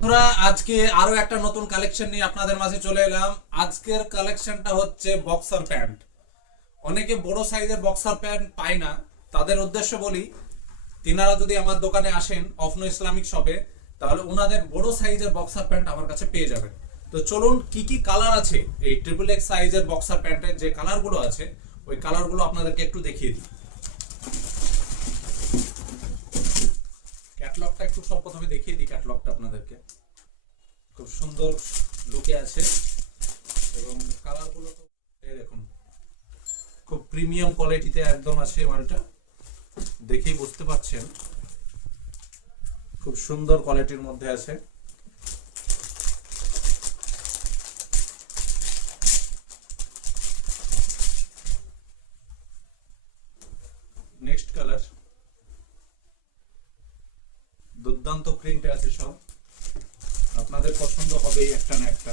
বন্ধুরা, আজকে আরো একটা নতুন কালেকশন নিয়ে আপনাদের মাঝে চলে এলাম। আজকের কালেকশনটা হচ্ছে বক্সার প্যান্ট। অনেকে বড় সাইজের বক্সার প্যান্ট পায় না, তাদের উদ্দেশ্য বলি, তিনারা যদি আমার দোকানে আসেন অফনো ইসলামিক শপে, তাহলে ওনাদের বড় সাইজের বক্সার প্যান্ট আমার কাছে পেয়ে যাবেন। তো চলুন কি কি কালার আছে এই ট্রিপল এক্স সাইজের বক্সার প্যান্টের, যে কালারগুলো আছে ওই কালারগুলো আপনাদেরকে একটু দেখিয়ে দিই। ক্যাটলগটা একটু সব প্রথমে দেখিয়ে দিই। ক্যাটলগটা আপনাদেরকে খুব সুন্দর লুকে আছে এবং কালারগুলো তো এই দেখুন, খুব প্রিমিয়াম কোয়ালিটিতে একদম আছে মালটা, দেখেই বুঝতে পারছেন খুব সুন্দর কোয়ালিটির মধ্যে আছে। নেক্সট কালার, দুর্দান্ত প্রিন্টে আছে সব, আপনাদের পছন্দ হবে একটা না একটা।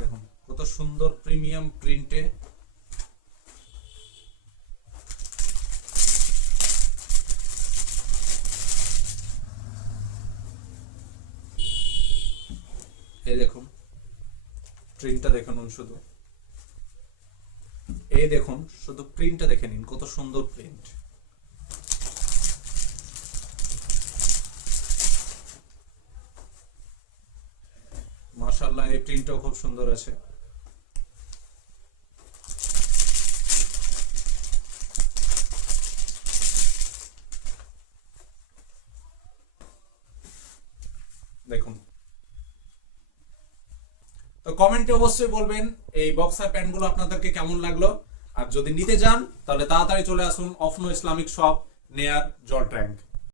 দেখুন কত সুন্দর প্রিমিয়াম প্রিন্টে, এই দেখুন প্রিন্টটা দেখুন, শুধু এই দেখুন, শুধু প্রিন্টটা দেখে নিন, কত সুন্দর প্রিন্ট। মাশাআল্লাহ, এই প্রিন্টটাও খুব সুন্দর আছে। দেখুন, তো কমেন্টে অবশ্যই বলবেন এই বক্সার প্যান্টগুলো আপনাদেরকে কেমন লাগলো। আর যদি নিতে যান তাহলে তাড়াতাড়ি চলে আসুন অফনো ইসলামিক শপ, নেয়ার জল ট্যাঙ্ক।